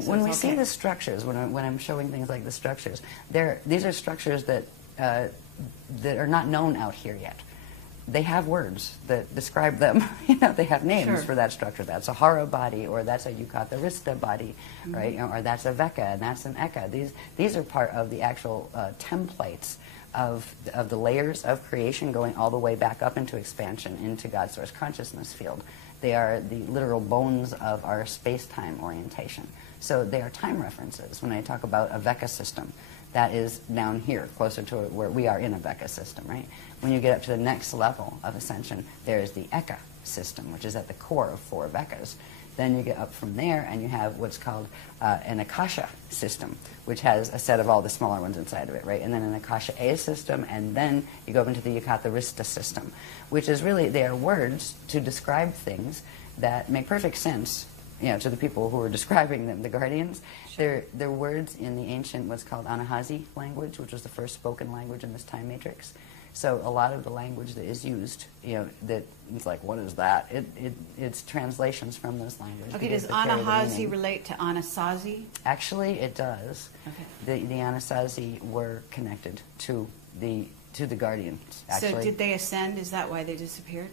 When we see the structures, when I'm showing things like the structures, these are structures that that are not known out here yet. They have words that describe them. They have names for that structure. That's a Hara body, or that's a Yucatharista body, right? Or that's a Veka, and that's an Eka. These are part of the actual templates of the layers of creation going all the way back up into expansion, into God's source consciousness field. They are the literal bones of our space-time orientation. So they are time references. When I talk about a Veka system, that is down here, closer to where we are in a Veka system, right? When you get up to the next level of ascension, there is the Eka system, which is at the core of 4 Vekas. Then you get up from there, and you have what's called an Akasha system, which has a set of all the smaller ones inside of it, right? And then an Akasha A system, and then you go up into the Yucatharista system, which is really, they are words to describe things that make perfect sense, to the people who are describing them, the guardians. They're words in the ancient, what's called Anahazi language, which was the first spoken language in this time matrix. So a lot of the language that is used, that it's like, what is that? It's translations from those languages. Okay, does Anahazi relate to Anasazi? Actually, it does. Okay. The Anasazi were connected to the guardians, actually. So did they ascend? Is that why they disappeared?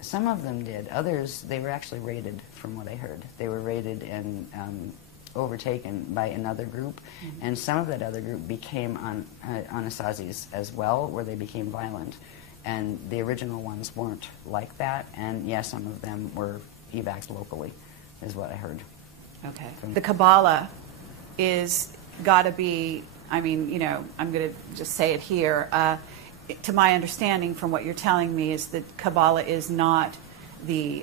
Some of them did. Others, they were actually raided, from what I heard. They were raided and overtaken by another group, and some of that other group became Anasazis as well, where they became violent. And the original ones weren't like that, and yes, some of them were evacs locally, is what I heard. Okay. The Kabbalah is got to be, I'm going to just say it here, to my understanding from what you're telling me is that Kabbalah is not the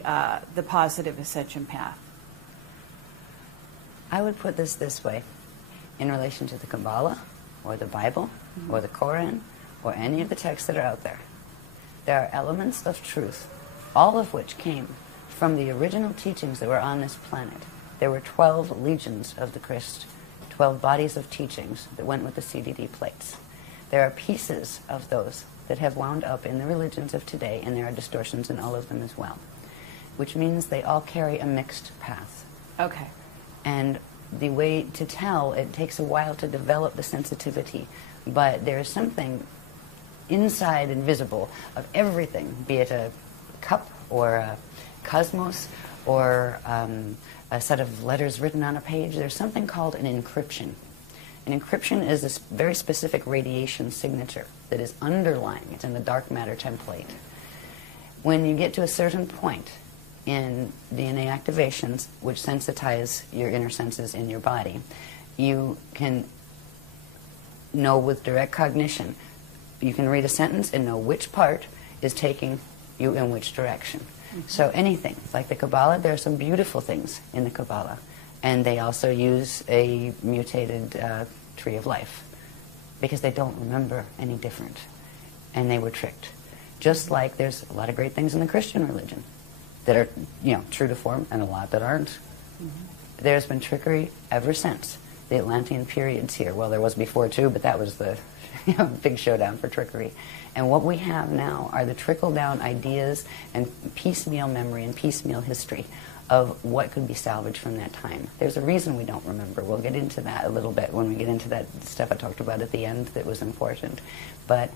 positive ascension path. I would put this way, in relation to the Kabbalah, or the Bible, or the Quran, or any of the texts that are out there. There are elements of truth, all of which came from the original teachings that were on this planet. There were 12 legions of the Christ, 12 bodies of teachings that went with the CDD plates. There are pieces of those that have wound up in the religions of today, and there are distortions in all of them as well, which means they all carry a mixed path. Okay. And the way to tell, it takes a while to develop the sensitivity, but there is something inside and visible of everything, be it a cup or a cosmos or a set of letters written on a page. There's something called an encryption. An encryption is this very specific radiation signature that is underlying. It's in the dark matter template. When you get to a certain point in DNA activations, which sensitize your inner senses in your body, you can know with direct cognition. You can read a sentence and know which part is taking you in which direction. So anything, like the Kabbalah, there are some beautiful things in the Kabbalah. And they also use a mutated tree of life because they don't remember any different. And they were tricked. Just like there's a lot of great things in the Christian religion that are, true to form, and a lot that aren't. There's been trickery ever since the Atlantean periods here. Well, there was before too, but that was the big showdown for trickery. And what we have now are the trickle-down ideas and piecemeal memory and piecemeal history of what could be salvaged from that time. There's a reason we don't remember. We'll get into that a little bit when we get into that stuff I talked about at the end that was important. But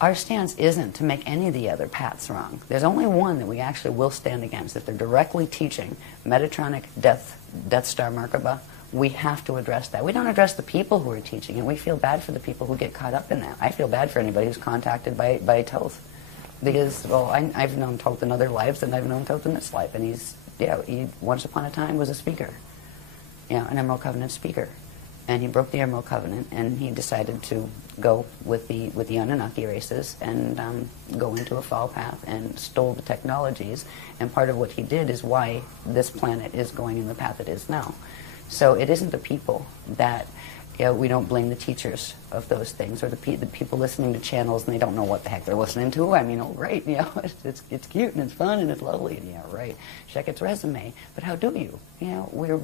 our stance isn't to make any of the other paths wrong. There's only one that we actually will stand against. If they're directly teaching Metatronic Death Star Merkaba, we have to address that. We don't address the people who are teaching it. We feel bad for the people who get caught up in that. I feel bad for anybody who's contacted by Toth. Because, well, I've known Toth in other lives, and I've known Toth in this life. And he once upon a time was a speaker, an Emerald Covenant speaker. And he broke the Emerald Covenant, and he decided to go with the Anunnaki races and go into a fall path and stole the technologies. And part of what he did is why this planet is going in the path it is now. So it isn't the people that, we don't blame the teachers of those things, or the people listening to channels and they don't know what the heck they're listening to. I mean, great, it's cute and it's fun and it's lovely, and right, check its resume. But how do you? We're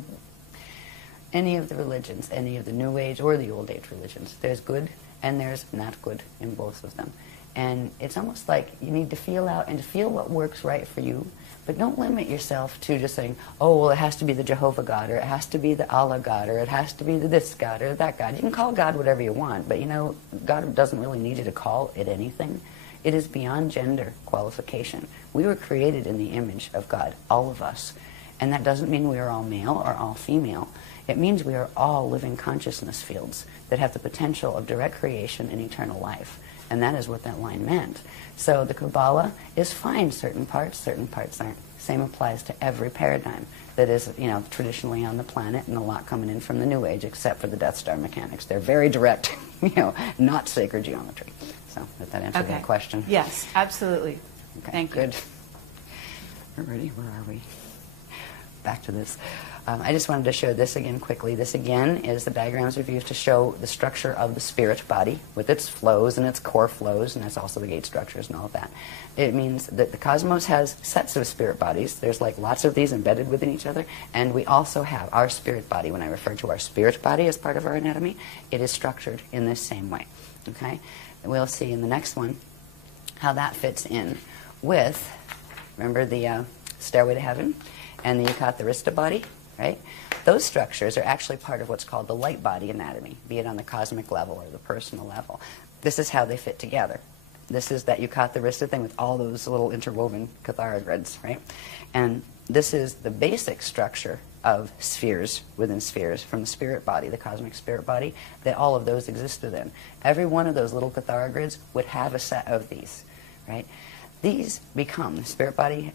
any of the religions, any of the New Age or the Old Age religions. There's good and there's not good in both of them. And it's almost like you need to feel out and to feel what works right for you. But don't limit yourself to just saying, oh, well, it has to be the Jehovah God, or it has to be the Allah God, or it has to be the this God or that God. You can call God whatever you want, but you know, God doesn't really need you to call it anything. It is beyond gender qualification. We were created in the image of God, all of us. And that doesn't mean we are all male or all female. It means we are all living consciousness fields that have the potential of direct creation and eternal life. And that is what that line meant. So the Kabbalah is fine, certain parts aren't. Same applies to every paradigm that is, you know, traditionally on the planet, and a lot coming in from the New Age, except for the Death Star mechanics. They're very direct, you know, not sacred geometry. So did that answer that question? Yes, absolutely. Okay, Thank you. good. We're ready. Where are we? Back to this. I just wanted to show this again quickly. This again is the diagrams we've used to show the structure of the spirit body with its flows and its core flows, and that's also the gate structures and all of that. It means that the cosmos has sets of spirit bodies. There's like lots of these embedded within each other, and we also have our spirit body. When I refer to our spirit body as part of our anatomy, it is structured in this same way. Okay? And we'll see in the next one how that fits in with, remember the Stairway to Heaven and the Yucatharista body? Right? Those structures are actually part of what's called the light body anatomy, be it on the cosmic level or the personal level. This is how they fit together. This is that Yucatharista thing with all those little interwoven cathara grids, right? And this is the basic structure of spheres within spheres from the spirit body, the cosmic spirit body, that all of those exist within. Every one of those little cathara grids would have a set of these, right? These become the spirit body,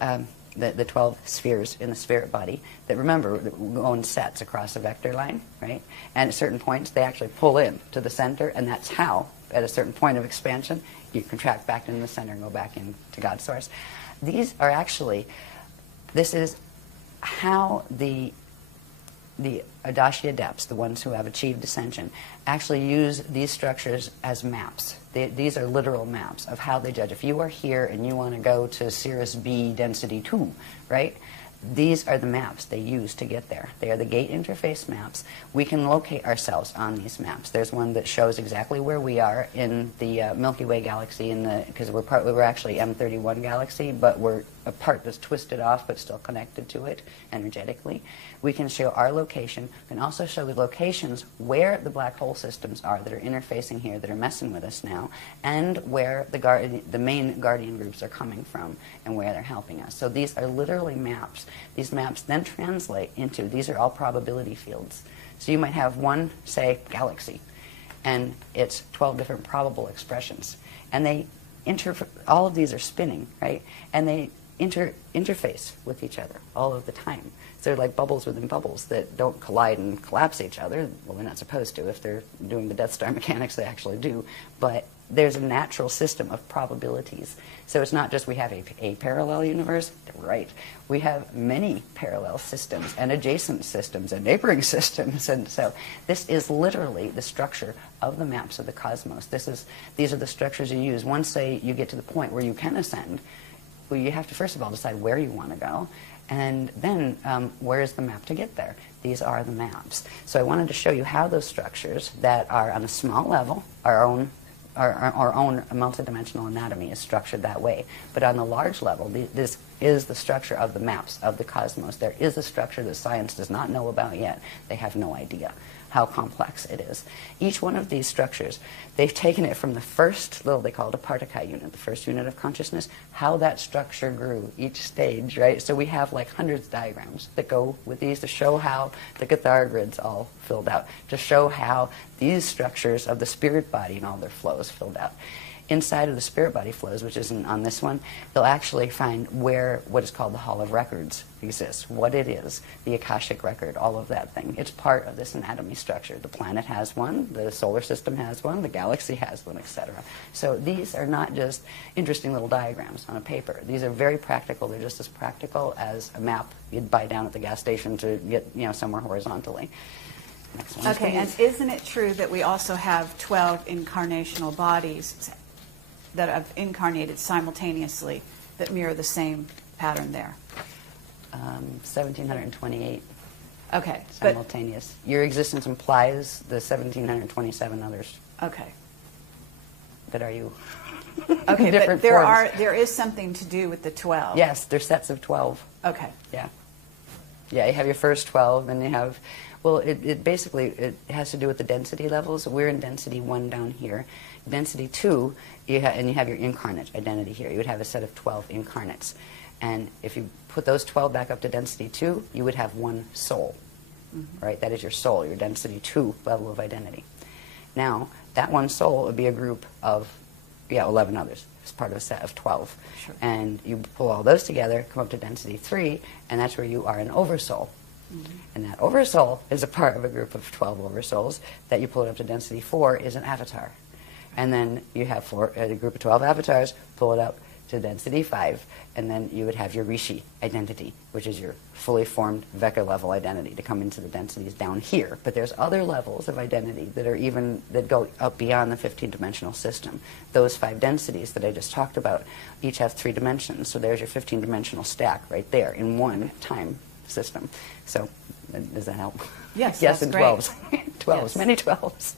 the 12 spheres in the spirit body that, remember, go in sets across a vector line, right? And at certain points, they actually pull in to the center, and that's how, at a certain point of expansion, you contract back into the center and go back into God's source. These are actually, this is how the Adashya Adepts, the ones who have achieved ascension, actually use these structures as maps. These are literal maps of how they judge. If you are here and you want to go to Cirrus B density 2, right? These are the maps they use to get there. They are the gate interface maps. We can locate ourselves on these maps. There's one that shows exactly where we are in the Milky Way galaxy, because we're actually M31 galaxy, but we're a part that's twisted off but still connected to it energetically. We can show our location. We can also show the locations where the black hole systems are that are interfacing here, that are messing with us now, and where the main guardian groups are coming from and where they're helping us. So these are literally maps. These maps then translate into, these are all probability fields. So you might have one, say, galaxy, and it's 12 different probable expressions. And they all of these are spinning, right? And they interface with each other all of the time. So they're like bubbles within bubbles that don't collide and collapse each other. Well, they're not supposed to. If they're doing the Death Star mechanics, they actually do. But there's a natural system of probabilities. So it's not just we have a parallel universe. Right. We have many parallel systems and adjacent systems and neighboring systems. And so this is literally the structure of the maps of the cosmos. These are the structures you use. Once, say, you get to the point where you can ascend, well, you have to first of all decide where you want to go, and then where is the map to get there. These are the maps. So I wanted to show you how those structures that are on a small level, our own multidimensional anatomy is structured that way. But on the large level, this is the structure of the maps of the cosmos. There is a structure that science does not know about yet. They have no idea how complex it is. Each one of these structures, they've taken it from the first little, they call it a particle unit, the first unit of consciousness, how that structure grew, each stage, right? So we have like hundreds of diagrams that go with these to show how the cathara grids all filled out, to show how these structures of the spirit body and all their flows filled out. Inside of the spirit body flows, which isn't on this one, they'll actually find where what is called the Hall of Records exists, what it is, the Akashic record, all of that thing. It's part of this anatomy structure. The planet has one, the solar system has one, the galaxy has one, etc. So these are not just interesting little diagrams on a paper. These are very practical. They're just as practical as a map you'd buy down at the gas station to get, somewhere horizontally. Next one. Okay, and isn't it true that we also have 12 incarnational bodies that have incarnated simultaneously that mirror the same pattern there? 1,728 Okay. simultaneous. Your existence implies the 1,727 others. Okay. But are you? Okay, different but forms. there is something to do with the 12. Yes, there's sets of 12. Okay. Yeah. Yeah, you have your first 12, and you have, well, it basically, it has to do with the density levels. We're in density 1 down here. Density 2, and you have your incarnate identity here. You would have a set of 12 incarnates. And if you put those 12 back up to density 2, you would have one soul, right? That is your soul, your density 2 level of identity. Now, that one soul would be a group of, 11 others. It's part of a set of 12. Sure. And you pull all those together, come up to density 3, and that's where you are an oversoul. And that oversoul is a part of a group of 12 oversouls. That you pull it up to density 4 is an avatar. And then you have a group of 12 avatars, pull it up to density 5, and then you would have your Rishi identity, which is your fully formed Vecca level identity to come into the densities down here. But there's other levels of identity that go up beyond the 15-dimensional system. Those 5 densities that I just talked about each have 3 dimensions. So there's your 15-dimensional stack right there in one time system. So does that help? Yes, Yes, that's and great. 12s. 12s, Yes. many 12s.